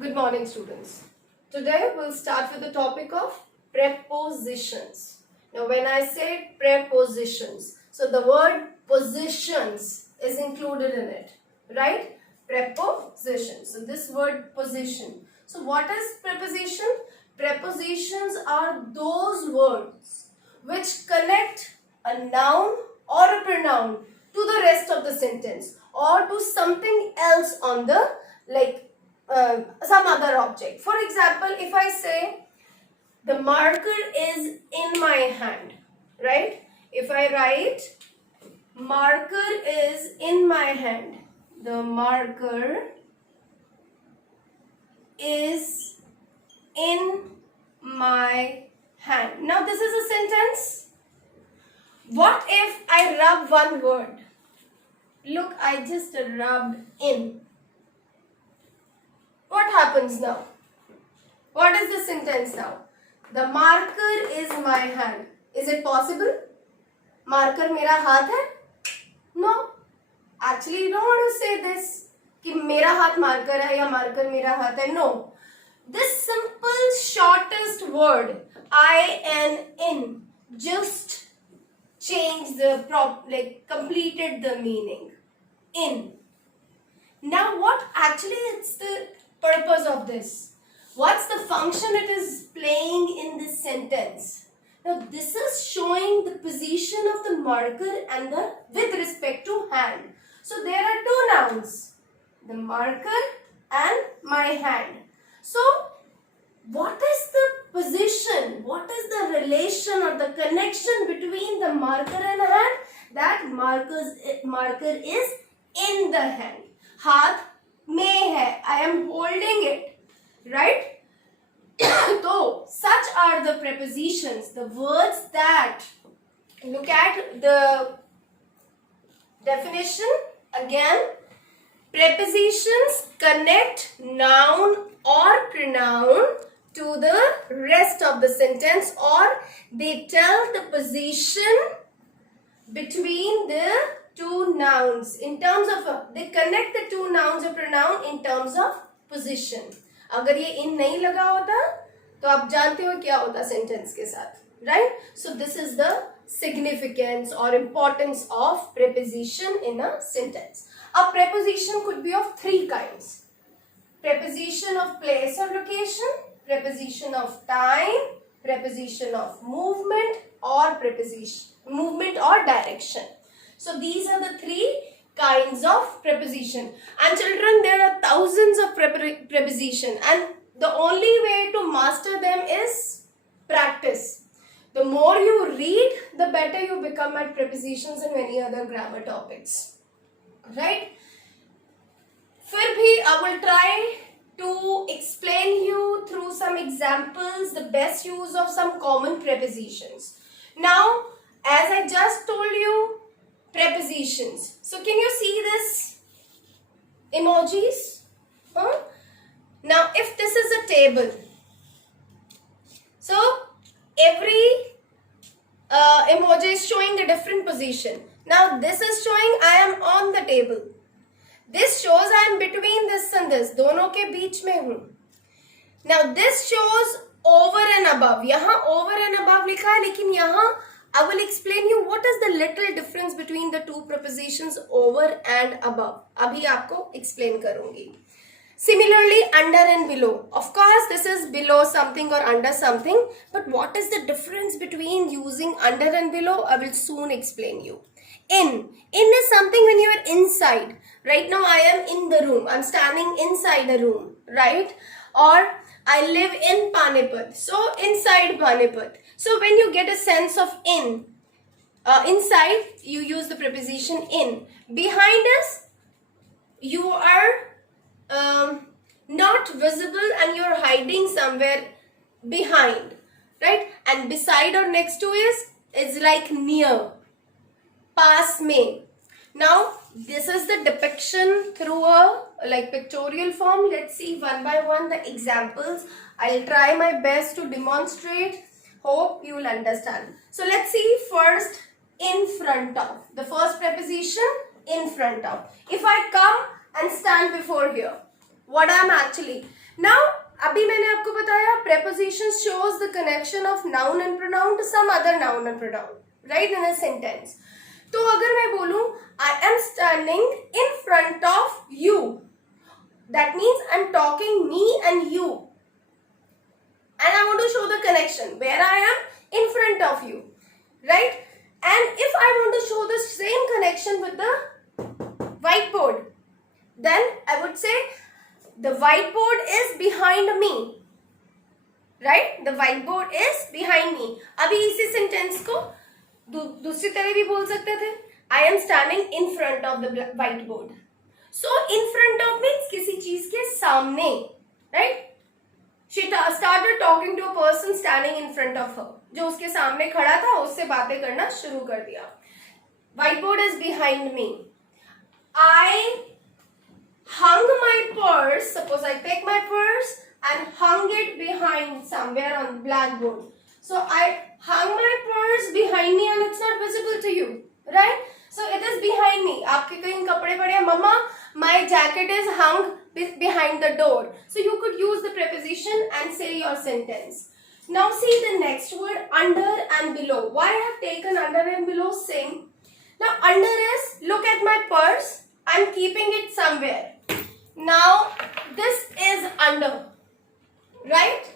Good morning, students. Today we'll start with the topic of prepositions. Now, when I say prepositions, so the word positions is included in it, right? Prepositions. So this word position. So what is preposition? Prepositions are those words which connect a noun or a pronoun to the rest of the sentence or to something else on the some other object. For example, if I say the marker is in my hand, right? If I write marker is in my hand, the marker is in my hand. Now this is a sentence. What if I rub one word? Look, I just rubbed in. What happens now? What is the sentence now? The marker is my hand. Is it possible? Marker मेरा हाथ है? No. Actually, you don't want to say this कि मेरा हाथ marker है या marker मेरा हाथ है. No. This simple shortest word in just changed the completed the meaning. In. Now what actually is the purpose of this? What's the function it is playing in this sentence? Now this is showing the position of the marker and the with respect to hand. So there are two nouns, the marker and my hand. So what is the position? What is the relation or the connection between the marker and hand? That marker is in the hand. हाथ में है. I am holding it. Right? So, such are the prepositions, the words that, look at the definition again. Prepositions connect noun or pronoun to the rest of the sentence, or they tell the position between the two nouns in terms of they connect the two nouns or pronoun in terms of position. अगर ये in नहीं लगा होता तो आप जानते हो क्या होता sentence के साथ, right? So this is the significance or importance of preposition in a sentence. A preposition could be of three kinds: preposition of place or location, preposition of time, preposition of movement, or movement or direction. So these are the three kinds of preposition. And children, there are thousands of preposition, and the only way to master them is practice. The more you read, the better you become at prepositions and many other grammar topics. Right? फिर भी I will try to explain you through some examples the best use of some common prepositions. Now, as I just told you, prepositions. So can you see this emojis? Now if this is a table, so every emoji is showing a different position. Now this is showing I am on the table. This shows I am between this and this. दोनों के बीच में हूँ. Now this shows over and above. यहाँ over and above लिखा है, लेकिन यहाँ I will explain you what is the little difference between the two prepositions over and above. अभी आपको explain करूँगी. Similarly, under and below. Of course, this is below something or under something. But what is the difference between using under and below? I will soon explain you. In is something when you are inside. Right now, I am in the room. I'm standing inside a room, right? Or I live in Panipat. So, inside Panipat. So, when you get a sense of inside, you use the preposition in. Behind us, you are not visible and you're hiding somewhere behind, right? And beside or next to is like near. Pass mein. Now, this is the depiction through a pictorial form. Let's see one by one the examples. I'll try my best to demonstrate. Hope you will understand. So, let's see first in front of. The first preposition, in front of. If I come and stand before here, what I am actually, Now अभी मैंने आपको बताया preposition shows the connection of noun and pronoun to some other noun and pronoun, right, in a sentence. तो अगर मैं बोलूं I am standing in front of you, that means I'm talking me and you, and I want to show the connection where I am in front of you, right? And if I want to show the same connection with the whiteboard, then I would say the whiteboard is behind me, right? The whiteboard is behind me. अभी इसी sentence को दूसरी तरह भी बोल सकते थे. I am standing in front of the whiteboard. So in front of means किसी चीज के सामने, right? She started talking to a person standing in front of her. जो उसके सामने खड़ा था उससे बातें करना शुरू कर दिया. Whiteboard is behind me. I hung my purse. Suppose I take my purse and hung it behind somewhere on blackboard. So I hung my purse behind me and it's not visible to you, right? So it is behind me. आपके कहीं कपड़े पड़े हैं, मम्मा, my jacket is hung behind the door. So you could use the preposition and say your sentence. Now see the next word, under and below. Why I have taken under and below? Same. Now under is, look at my purse. I'm keeping it somewhere. Now this is under, right?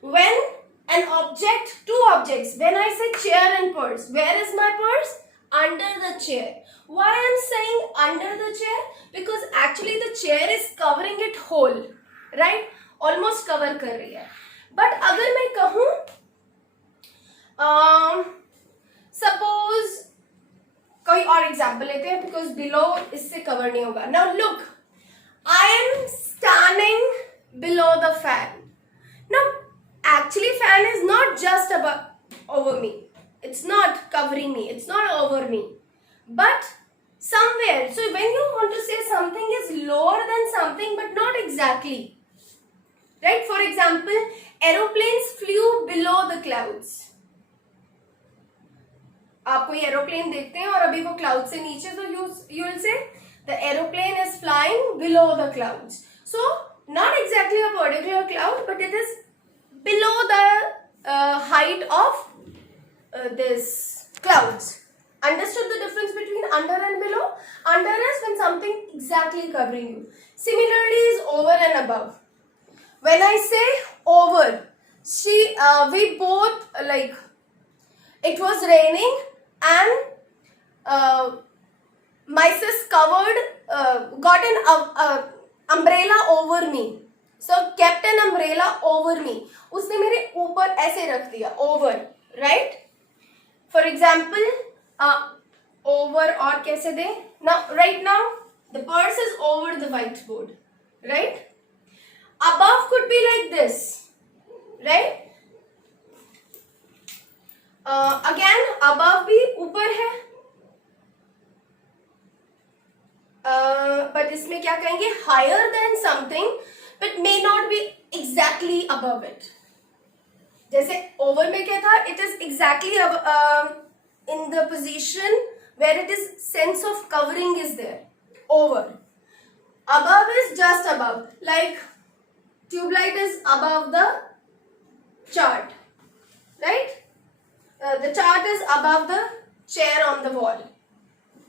When an object, two objects, when I say chair and purse, where is my purse? Under the chair. Why I am saying under the chair? Because actually the chair is covering it whole, right? Almost cover कर रही है. But अगर मैं कहूँ, suppose कोई और example लेते हैं because below इससे cover नहीं होगा. Now look, I am standing below the fan. Now actually fan is not just over me. It's not covering me. It's not over me. But somewhere. So when you want to say something is lower than something but not exactly. Right? For example, aeroplanes flew below the clouds. आप कोई aeroplane देखते हैं और अभी वो cloud से नीचे, तो you will say the aeroplane is flying below the clouds. So not exactly a particular cloud, but it is below the height of this clouds. Understood the difference between under and below? Under is when something exactly covering you. Similarly is over and above. When I say over, we both, like, it was raining and my sis covered, got an umbrella over me. So kept an umbrella over me. उसने मेरे ऊपर ऐसे रख दिया, over, right? For example, over और कैसे दे? Now, right now, the purse is over the whiteboard, right? Above could be like this, right? Again, above भी ऊपर है. But इसमें क्या कहेंगे? Higher than something, but may not be exactly above it. जैसे over में क्या था? It is exactly in the position where it is sense of covering is there. Over. Above is just above. Like tube light is above the chart, right? The chart is above the chair on the wall.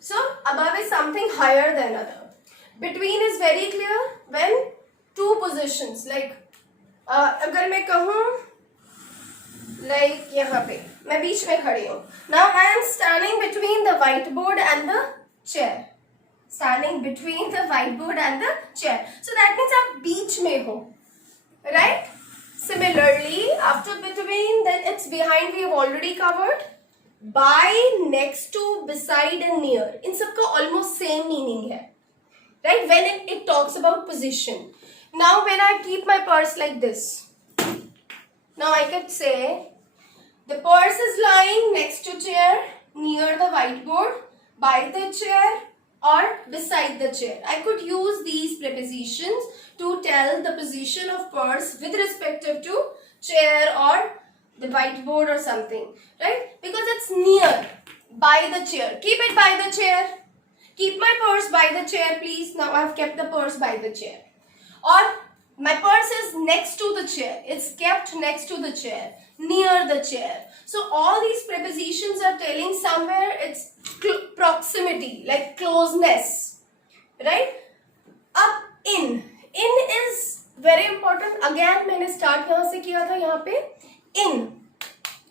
So above is something higher than other. Between is very clear when two positions, like अगर मैं कहूँ like यहाँ पे मैं बीच में खड़ी हूँ. Now I am standing between the whiteboard and the chair. Standing between the whiteboard and the chair. So that means आप बीच में हो, right? Similarly, after between, then it's behind we have already covered. By, next to, beside and near. इन सबका almost same meaning है, right? When it talks about position. Now when I keep my purse like this, now I could say the purse is lying next to chair, near the whiteboard, by the chair or beside the chair. I could use these prepositions to tell the position of purse with respect to chair or the whiteboard or something, right? Because it's near, by the chair. Keep it by the chair. Keep my purse by the chair, please. Now I have kept the purse by the chair. Or my purse is next to the chair. It's kept next to the chair, near the chair. So all these prepositions are telling somewhere it's proximity, like closeness, right? Up in is very important. Again मैंने start यहाँ से किया था, यहाँ पे in.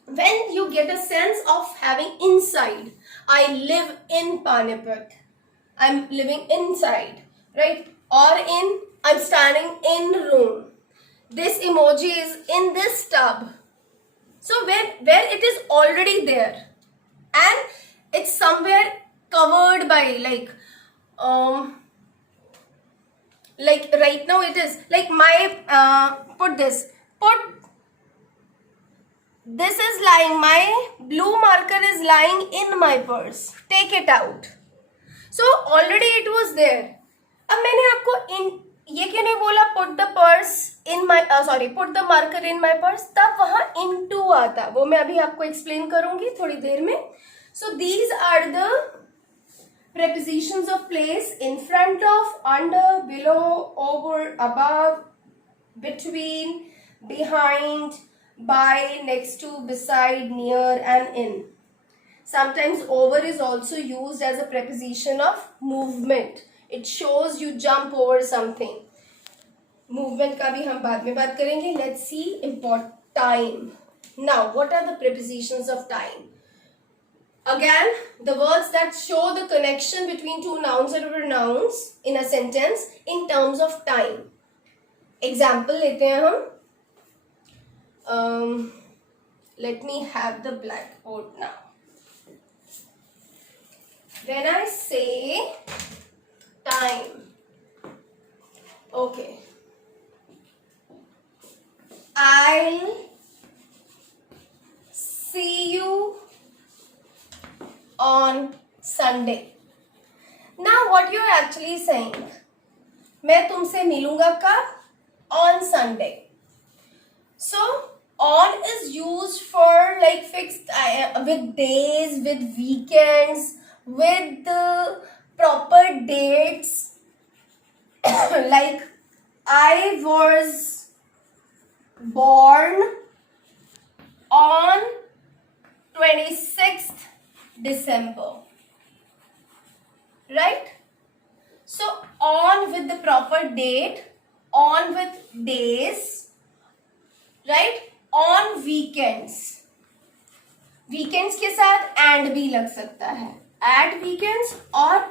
When you get a sense of having inside, I live in Panipat, I'm living inside, right? Or in, I'm standing in room, this emoji is in this tub. So where it is already there and it's somewhere covered by like right now it is like my this is lying, my blue marker is lying in my purse, take it out. So already it was there. अब मैंने आपको in ये क्यों नहीं बोला put the purse in my put the marker in my purse, तब वहां into आता, वो मैं अभी आपको explain करूंगी थोड़ी देर में. So these are the prepositions of place: in front of, under, below, over, above, between, behind, by, next to, beside, near, and in. Sometimes over is also used as a preposition of movement. It shows you jump over something. Movement का भी हम बाद में बात करेंगे. Let's see important time. Now, what are the prepositions of time? Again, the words that show the connection between two nouns or pronouns in a sentence in terms of time. Example लेते हैं हम. Let me have the blackboard now. When I say time, okay, I'll see you on Sunday. Now what you're actually saying, मैं तुमसे मिलूंगा कब? On Sunday. So on is used for like fixed with days, with weekends, with the proper dates. Like I was born on 26th December, right? So on with the proper date, on with days, right? On weekends. Weekends के साथ and भी लग सकता है. At weekends or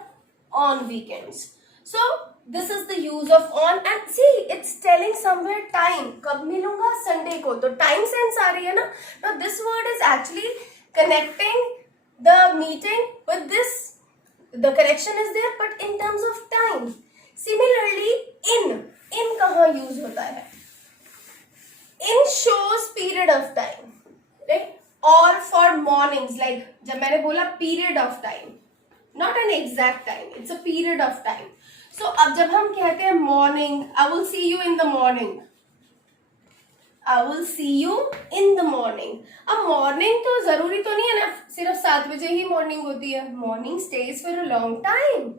on weekends. So this is the use of on, and see it's telling somewhere time. कब मिलूंगा? Sunday को. तो time sense आ रही है ना? Now this word is actually connecting the meeting with this. The connection is there, but in terms of time. Similarly, in कहाँ use होता है? In shows period of time, right? Or for mornings, like जब मैंने बोला period of time, not an exact time, it's a period of time. So अब जब हम कहते हैं morning, I will see you in the morning, I will see you in the morning. अब morning तो जरूरी तो नहीं है ना सिर्फ 7 बजे ही morning होती है. Morning stays for a long time.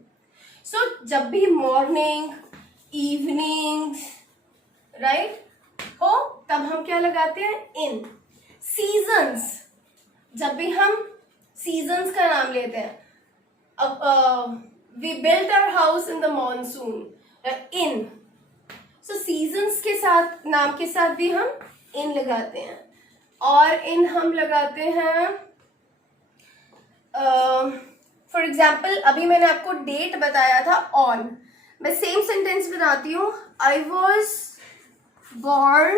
So जब भी morning, evening, right, हो तब हम क्या लगाते हैं? In. Seasons, जब भी हम seasons का नाम लेते हैं. अब we built our house in the monsoon. In. So seasons के साथ नाम के साथ भी हम in लगाते हैं. और in हम लगाते हैं for example अभी मैंने आपको date बताया था on. मैं same sentence बनाती हूँ. I was born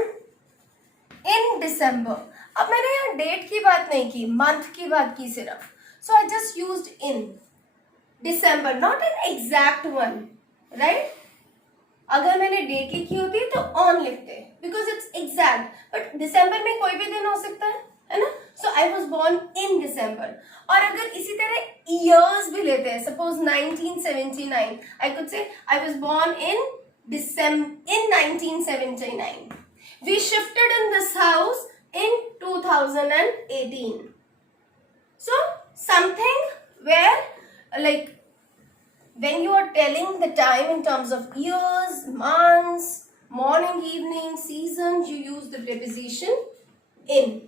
in December. अब मैंने यहाँ डेट की बात नहीं की, मंथ की बात की सिर्फ. So I just used in December, not an exact one, right? अगर मैंने डेट लिखी होती तो on लिखते, because it's exact. But December में कोई भी दिन हो सकता है ना? So I was born in December. और अगर इसी तरह years भी लेते हैं, suppose 1979, I could say I was born in December in 1979. We shifted in this house in 2018. So something where like when you are telling the time in terms of years, months, morning, evening, season, you use the preposition in.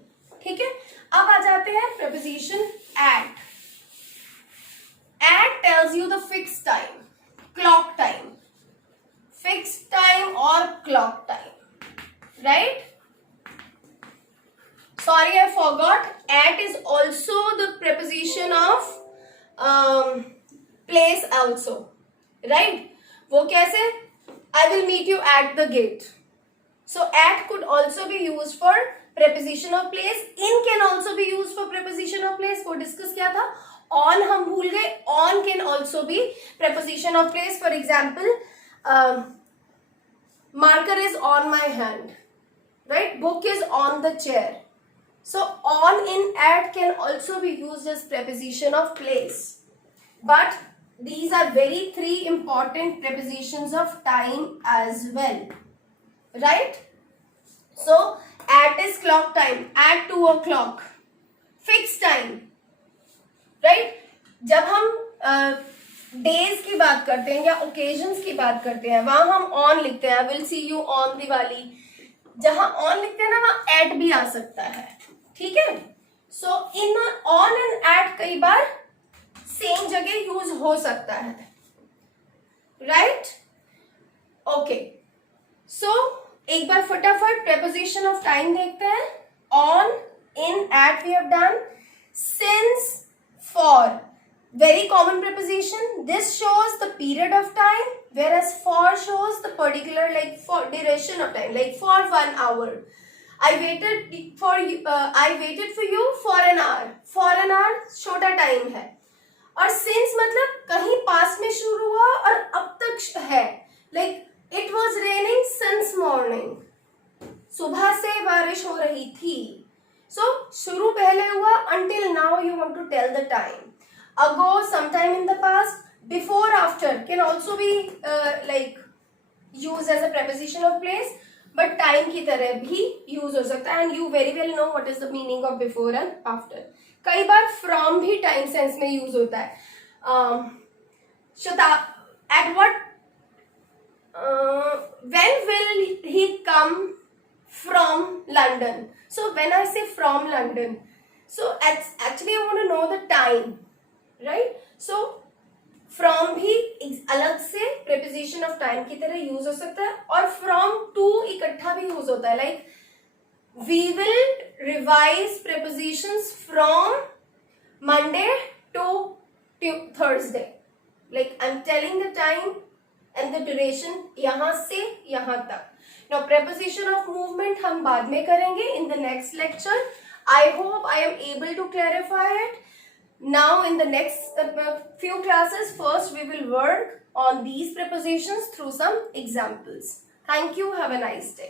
ठीक है, अब आ जाते हैं preposition at. At tells you the fix time, clock time, fix time और clock time, right? Sorry, I forgot. At is also the preposition of place also, right? वो कैसे? I will meet you at the gate. So at could also be used for preposition of place. In can also be used for preposition of place. वो discuss क्या था? On हम भूल गए. On can also be preposition of place. For example, marker is on my hand, right? Book is on the chair. So on, in, at can also be used as preposition of place. But these are very three important prepositions of time as well. Right? So at is clock time, at 2 o'clock. Fixed time. Right? जब हम days की बात करते हैं या occasions की बात करते हैं, वहां हम on लिखते हैं. We'll see you on Diwali. जहां on लिखते हैं ना, वहां at भी आ सकता है. ठीक है, सो इन, ऑन एंड एट कई बार सेम जगह यूज हो सकता है, राइट? ओके, सो एक बार फटाफट प्रेपोजिशन ऑफ टाइम देखते हैं. On, in, at we have done. Since, for, very common preposition. This shows the period of time, whereas for shows the particular, like for duration of time, like for 1 hour. I waited for you for an hour. For an hour छोटा time है. और since मतलब कहीं पास में शुरू हुआ और अब तक है. Like it was raining since morning. सुबह से बारिश हो रही थी. So शुरू पहले हुआ. Until now you want to tell the time. Ago, sometime in the past. Before, after can also be like used as a preposition of place. But time की तरह भी यूज हो सकता है. And you very well know what is the meaning of before and after. कई बार from भी time sense में यूज होता है. At what, when will he come from London. So when I say from London, so actually I want to know the time, right? So from भी अलग से preposition of time की तरह use हो सकता है. और फ्रॉम टू इकट्ठा भी यूज होता है. Like we will revise prepositions from Monday to Thursday. Like I am telling the time and the duration यहां से यहां तक. नाउ प्रेपोजिशन ऑफ मूवमेंट हम बाद में करेंगे in the next lecture. I hope I am able to clarify it. Now in the next few classes, first we will work on these prepositions through some examples. Thank you. Have a nice day.